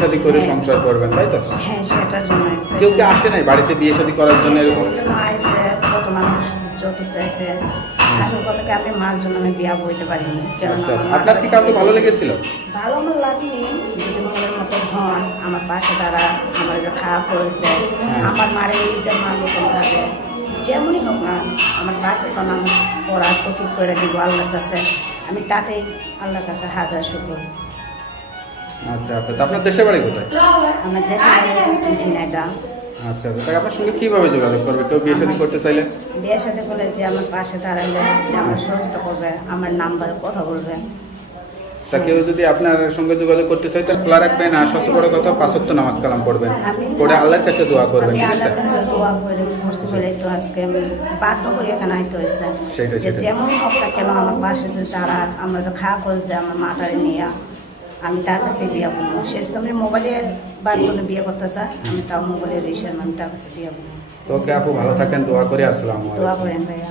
শাদী করে সংসার করবেন, তাই তো? হ্যাঁ, সেটার জন্য। কেউ কি আসে নাই বাড়িতে বিয়ে শাদী করার জন্য এরকম? আইসে কত মানুষ যৌতুক চাইছে। এখন কথাকে আমি মার জন্য আমি বিয়া বইতে পারিনি। আচ্ছা, আপনার কি কাউকে ভালো লেগেছিল? ভালো আমার লাগেনি। যদি মনের মতো হন, আমার পাশে তারা আমার যে খাওয়া খরচ দেয়, আমার মারে নিজের মার মতন থাকে, যেমনই হোক না, আমার কাছে তো নামাজ পড়ার তৌফিক করে দিব আল্লাহর কাছে। আমি তাতেই আল্লাহর কাছে হাজার শুকর। আচ্ছা আচ্ছা, তো আপনার দেশের বাড়ি কোথায়? আমার দেশে ঝিনাইদহ। আচ্ছা, তাই আপনার সঙ্গে কিভাবে যোগাযোগ করবে কেউ বিয়ে শাদী করতে চাইলে? বিয়ের সাথে বলে যে আমার পাশে দাঁড়াইলে যে আমার সহযোগিতা করবে, আমার নাম্বারে কথা বলবে। তা কেউ যদি আপনার সঙ্গে যোগাযোগ করতে চাই তাহলে খোলা রাখবেন, আর সবচেয়ে বড় কথা 5 ওয়াক্ত নামাজ কালাম পড়বেন, করে আল্লাহর কাছে দোয়া করবেন, আমি ঠিক আছে? আল্লাহর কাছে দোয়া করে করতে বলে তো আজকে আমি বাধ্য করে এখানে আইতে হয়েছে। যে যেমন হোক না কেন আমার পাশে যে তারা আমরা তো খাওয়া খরচ দেয় আমার মাটারে নিয়ে, আমি তার কাছে বিয়ে করবো। সে যদি আমি মোবাইলে বাড়িতে বিয়ে করতে চাই, আমি তাও মোবাইলের রিসের আমি তার কাছে বিয়ে করবো। তো ওকে আপু, ভালো থাকেন, দোয়া করে আসসালামু আলাইকুম। দোয়া করেন ভাইয়া।